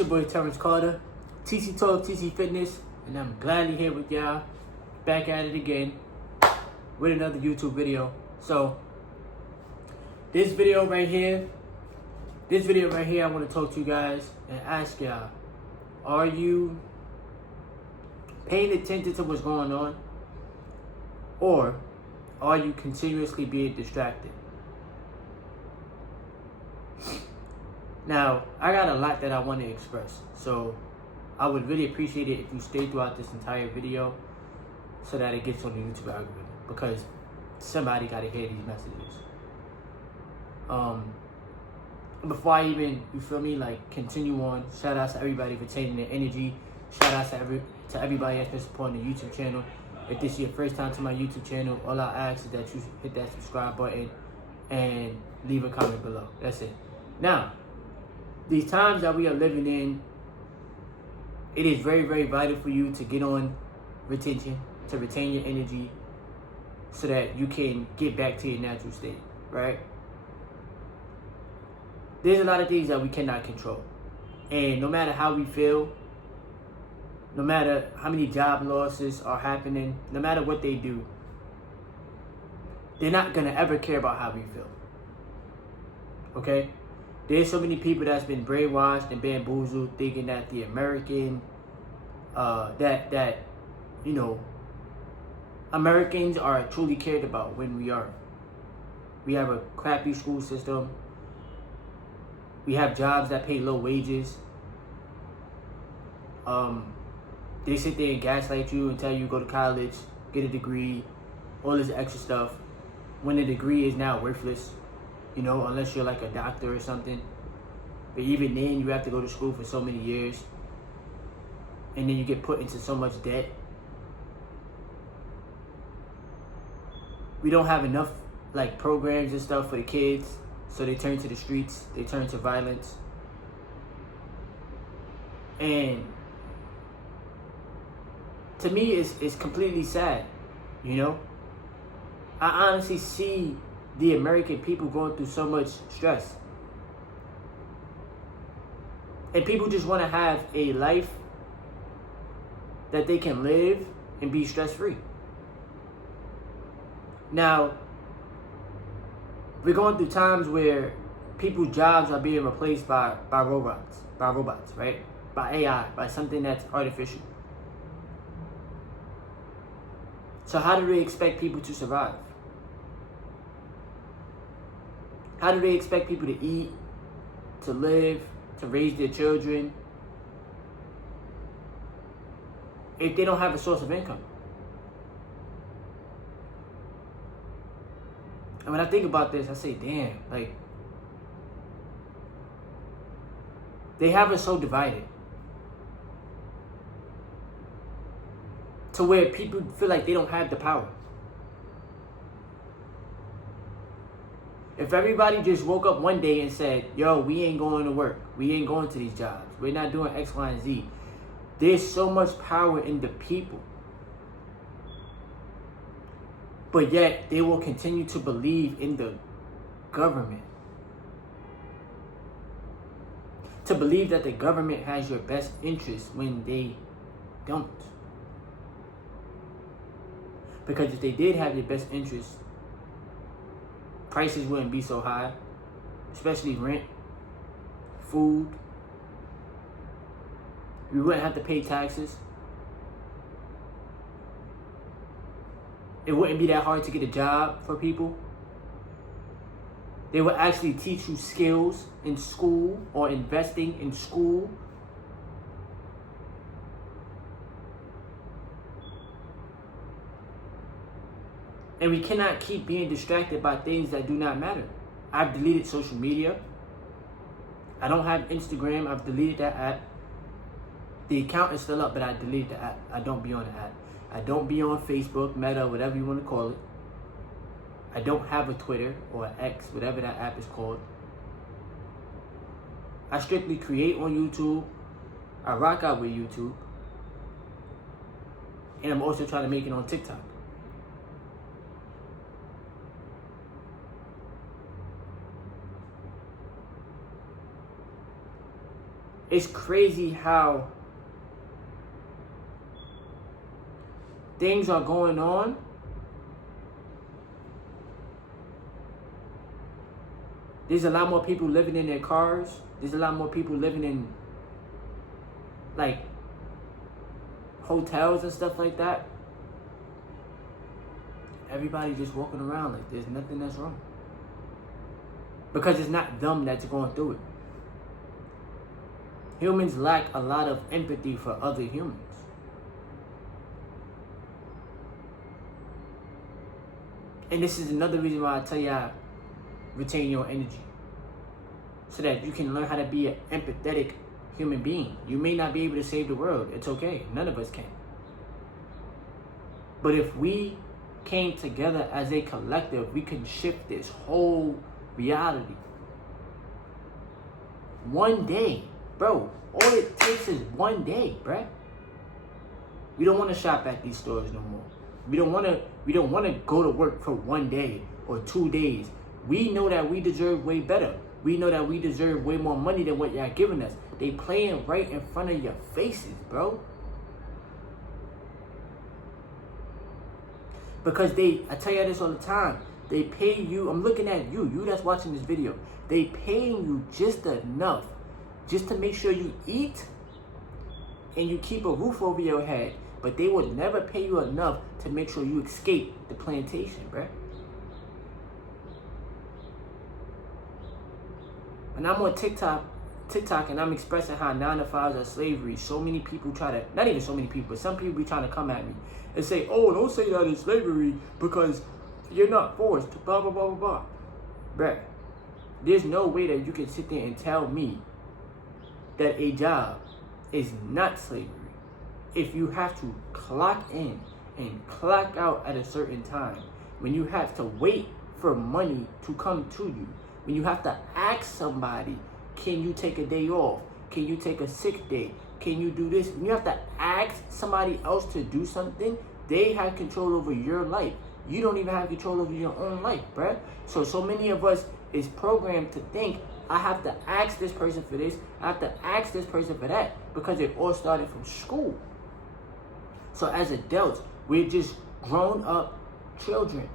your boy Terrence Carter, TC Talk, TC Fitness, and I'm gladly here with y'all, back at it again with another YouTube video. So, this video right here, I want to talk to you guys and ask y'all, are you paying attention to what's going on, or are you continuously being distracted? Now, I got a lot that I want to express, so I would really appreciate it if you stay throughout this entire video so that it gets on the YouTube algorithm, because somebody got to hear these messages. Before I even, continue on, shout out to everybody for taking their energy. Shout out to everybody that's been supporting the YouTube channel. If this is your first time to my YouTube channel, all I ask is that you hit that subscribe button and leave a comment below. That's it. Now, these times that we are living in, it is very, very vital for you to get on retention, to retain your energy, so that you can get back to your natural state, right? There's a lot of things that we cannot control. And no matter how we feel, no matter how many job losses are happening, no matter what they do, they're not going to ever care about how we feel. Okay? There's so many people that's been brainwashed and bamboozled, thinking that the American, Americans are truly cared about when we are. We have a crappy school system. We have jobs that pay low wages. They sit there and gaslight you and tell you go to college, get a degree, all this extra stuff, when the degree is now worthless, unless you're like a doctor or something. But even then, you have to go to school for so many years, and then you get put into so much debt. We don't have enough programs and stuff for the kids, so they turn to the streets, they turn to violence. And to me, it's completely sad, I honestly see the American people going through so much stress. And people just want to have a life that they can live and be stress-free. Now, we're going through times where people's jobs are being replaced by robots, right? By AI, by something that's artificial. So how do they expect people to survive? How do they expect people to eat, to live, to raise their children, if they don't have a source of income? And when I think about this, I say, damn, they have us so divided to where people feel like they don't have the power. If everybody just woke up one day and said, yo, we ain't going to work, we ain't going to these jobs, we're not doing X, Y, and Z, there's so much power in the people. But yet, they will continue to believe in the government. To believe that the government has your best interest when they don't. Because if they did have your best interest, prices wouldn't be so high, especially rent, food. We wouldn't have to pay taxes. It wouldn't be that hard to get a job for people. They would actually teach you skills in school or investing in school. And we cannot keep being distracted by things that do not matter. I've deleted social media. I don't have Instagram. I've deleted that app. The account is still up, but I deleted the app. I don't be on the app. I don't be on Facebook, Meta, whatever you want to call it. I don't have a Twitter or X, whatever that app is called. I strictly create on YouTube. I rock out with YouTube. And I'm also trying to make it on TikTok. It's crazy how things are going on. There's a lot more people living in their cars. There's a lot more people living in, like, hotels and stuff like that. Everybody just walking around like there's nothing that's wrong. Because it's not them that's going through it. Humans lack a lot of empathy for other humans. And this is another reason why I tell y'all, retain your energy. So that you can learn how to be an empathetic human being. You may not be able to save the world. It's okay. None of us can. But if we came together as a collective, we can shift this whole reality. One day, bro. All it takes is one day, bruh. We don't want to shop at these stores no more. We don't want to go to work for one day or 2 days. We know that we deserve way better. We know that we deserve way more money than what y'all giving us. They playing right in front of your faces, bro. Because I tell you this all the time, they pay you, I'm looking at you that's watching this video. They paying you just enough, just to make sure you eat and you keep a roof over your head. But they would never pay you enough to make sure you escape the plantation, bruh. And I'm on TikTok and I'm expressing how 9 to 5s are slavery. So many people try to, not even so many people, but some people be trying to come at me and say, oh, don't say that it's slavery because you're not forced, blah, blah, blah, blah, blah. Bruh, there's no way that you can sit there and tell me that a job is not slavery if you have to clock in and clock out at a certain time, when you have to wait for money to come to you, when you have to ask somebody, can you take a day off? Can you take a sick day? Can you do this? When you have to ask somebody else to do something, they have control over your life. You don't even have control over your own life, bruh. So many of us is programmed to think, I have to ask this person for this, I have to ask this person for that, because it all started from school. So as adults, we're just grown up children.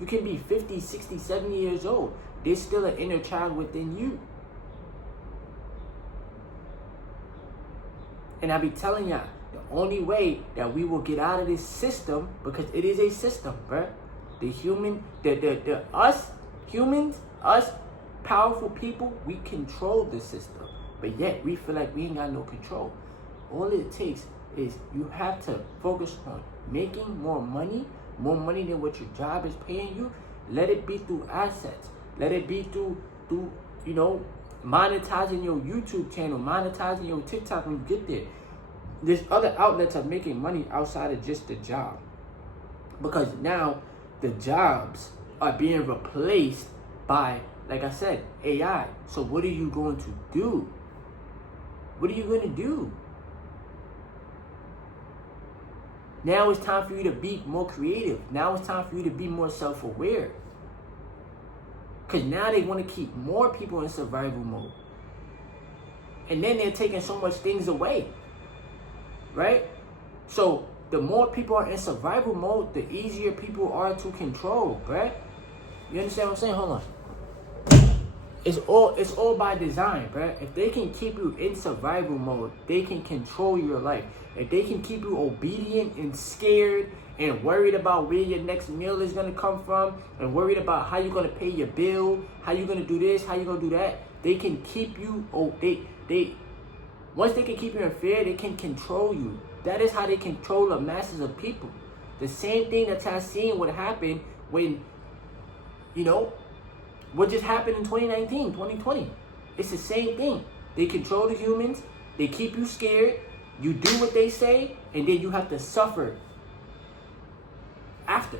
You can be 50, 60, 70 years old. There's still an inner child within you. And I be telling y'all, the only way that we will get out of this system, because it is a system, bruh. Us powerful people, we control the system. But yet, we feel like we ain't got no control. All it takes is you have to focus on making more money than what your job is paying you. Let it be through assets. Let it be through monetizing your YouTube channel, monetizing your TikTok when you get there. There's other outlets of making money outside of just the job. Because now the jobs are being replaced by, like I said, AI. So what are you going to do? What are you going to do? Now it's time for you to be more creative. Now it's time for you to be more self-aware. Because now they want to keep more people in survival mode. And then they're taking so much things away. Right? So the more people are in survival mode, the easier people are to control, right? You understand what I'm saying? Hold on. It's all by design, bruh. If they can keep you in survival mode, they can control your life. If they can keep you obedient and scared and worried about where your next meal is gonna come from, and worried about how you're gonna pay your bill, how you're gonna do this, how you're gonna do that, they can keep you. Once they can keep you in fear, they can control you. That is how they control the masses of people. The same thing that y'all seen would happen when, what just happened in 2019, 2020. It's the same thing. They control the humans. They keep you scared. You do what they say, and then you have to suffer after.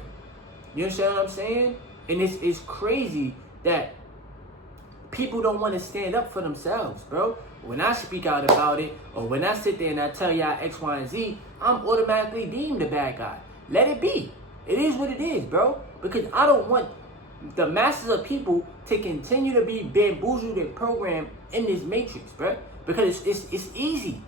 You understand what I'm saying? And it's crazy that people don't want to stand up for themselves, bro. When I speak out about it, or when I sit there and I tell y'all X, Y, and Z, I'm automatically deemed the bad guy. Let it be. It is what it is, bro. Because I don't want the masses of people to continue to be bamboozled and programmed in this matrix, bruh. Because it's easy.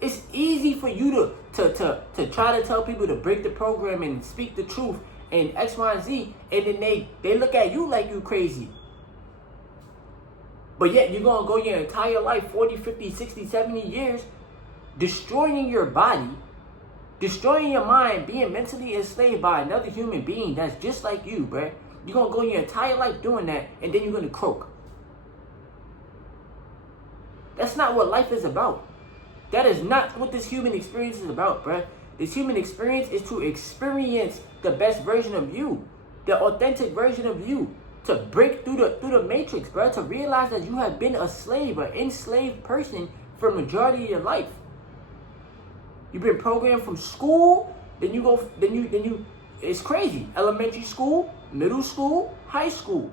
It's easy for you to try to tell people to break the program and speak the truth and X, Y, and Z, and then they look at you like you crazy. But yet you're going to go your entire life, 40, 50, 60, 70 years, destroying your body, destroying your mind, being mentally enslaved by another human being that's just like you, bruh. You're going to go your entire life doing that, and then you're going to croak. That's not what life is about. That is not what this human experience is about, bruh. This human experience is to experience the best version of you, the authentic version of you, to break through the matrix, bruh, to realize that you have been a slave, an enslaved person for a majority of your life. You've been programmed from school, then you it's crazy. Elementary school, middle school, high school.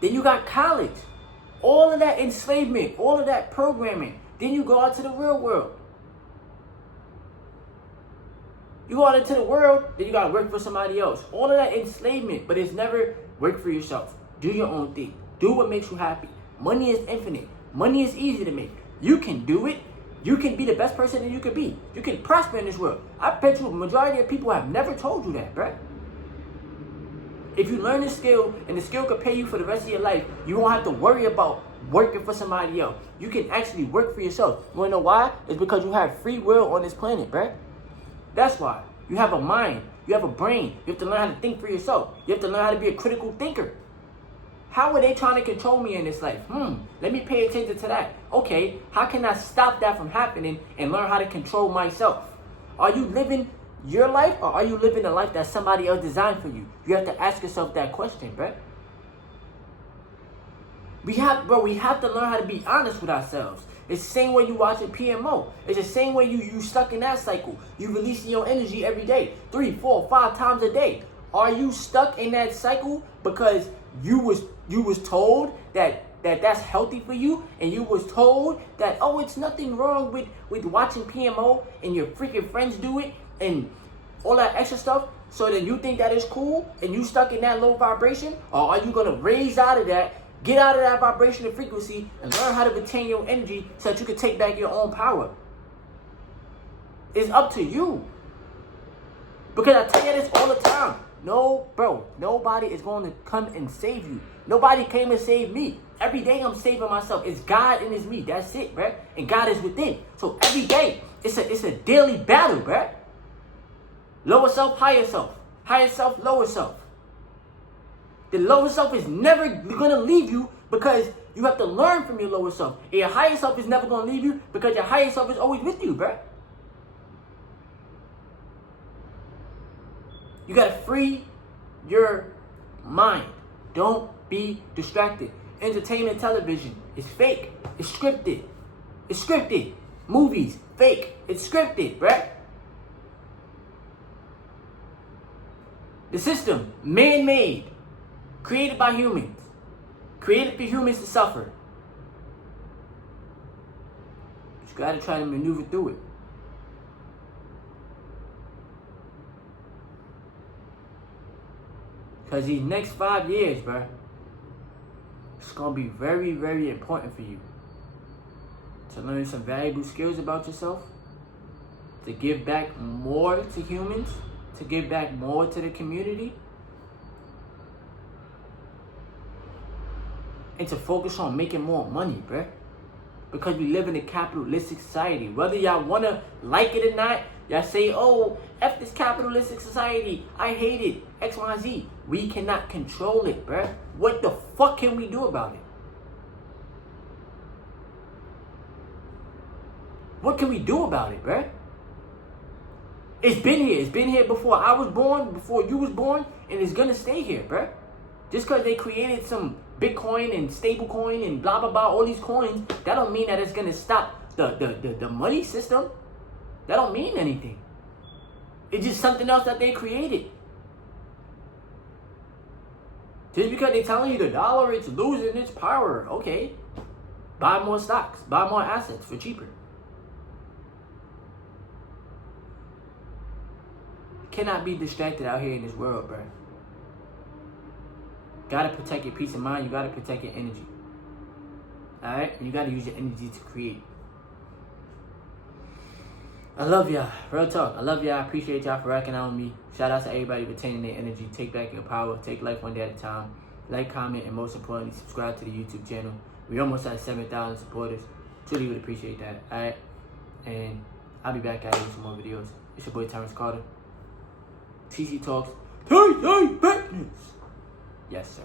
Then you got college. All of that enslavement, all of that programming. Then you go out to the real world. You go out into the world, then you gotta work for somebody else. All of that enslavement, but it's never work for yourself. Do your own thing. Do what makes you happy. Money is infinite. Money is easy to make. You can do it. You can be the best person that you can be. You can prosper in this world. I bet you a majority of people have never told you that, bruh. If you learn this skill and the skill can pay you for the rest of your life, you won't have to worry about working for somebody else. You can actually work for yourself. You wanna know why? It's because you have free will on this planet, bruh. That's why. You have a mind. You have a brain. You have to learn how to think for yourself. You have to learn how to be a critical thinker. How are they trying to control me in this life? Let me pay attention to that. Okay, how can I stop that from happening and learn how to control myself? Are you living your life, or are you living a life that somebody else designed for you? You have to ask yourself that question, bruh. We have to learn how to be honest with ourselves. It's the same way you watching PMO. It's the same way you stuck in that cycle. You releasing your energy every day, 3, 4, 5 times a day. Are you stuck in that cycle because you was told that that's healthy for you, and you was told that, oh, it's nothing wrong with watching PMO and your freaking friends do it and all that extra stuff, so then you think that is cool and you stuck in that low vibration? Or are you gonna raise out of that, get out of that vibration and frequency, and learn how to retain your energy so that you can take back your own power? It's up to you. Because I tell you this all the time. No, bro, nobody is going to come and save you. Nobody came and saved me. Every day I'm saving myself. It's God and it's me. That's it, bruh. And God is within. So every day, it's a daily battle, bruh. Lower self, higher self. Higher self, lower self. The lower self is never going to leave you because you have to learn from your lower self. And your higher self is never going to leave you because your higher self is always with you, bruh. You got to free your mind. Don't be distracted. Entertainment television is fake. It's scripted. It's scripted. Movies, fake. It's scripted, right? The system, man-made, created by humans, created for humans to suffer. You got to try to maneuver through it. Because these next 5 years, bro, it's going to be very, very important for you to learn some valuable skills about yourself, to give back more to humans, to give back more to the community, and to focus on making more money, bro. Because we live in a capitalistic society. Whether y'all want to like it or not, y'all say, oh, F this capitalistic society, I hate it, X, Y, Z. We cannot control it, bruh. What the fuck can we do about it? What can we do about it, bruh? It's been here. It's been here before I was born, before you was born, and it's gonna stay here, bruh. Just because they created some Bitcoin and stablecoin and blah, blah, blah, all these coins, that don't mean that it's gonna stop the money system. That don't mean anything. It's just something else that they created. Just because they're telling you the dollar is losing its power, okay. Buy more stocks, buy more assets for cheaper. Cannot be distracted out here in this world, bro. Gotta protect your peace of mind. You gotta protect your energy. Alright? And you gotta use your energy to create. I love y'all. Real talk. I love y'all. I appreciate y'all for rocking out with me. Shout out to everybody retaining their energy. Take back your power. Take life one day at a time. Like, comment, and most importantly, subscribe to the YouTube channel. We almost at 7,000 supporters. Truly would appreciate that. Alright? And I'll be back at you with some more videos. It's your boy Terrence Carter. TC Talks. Yes, sir.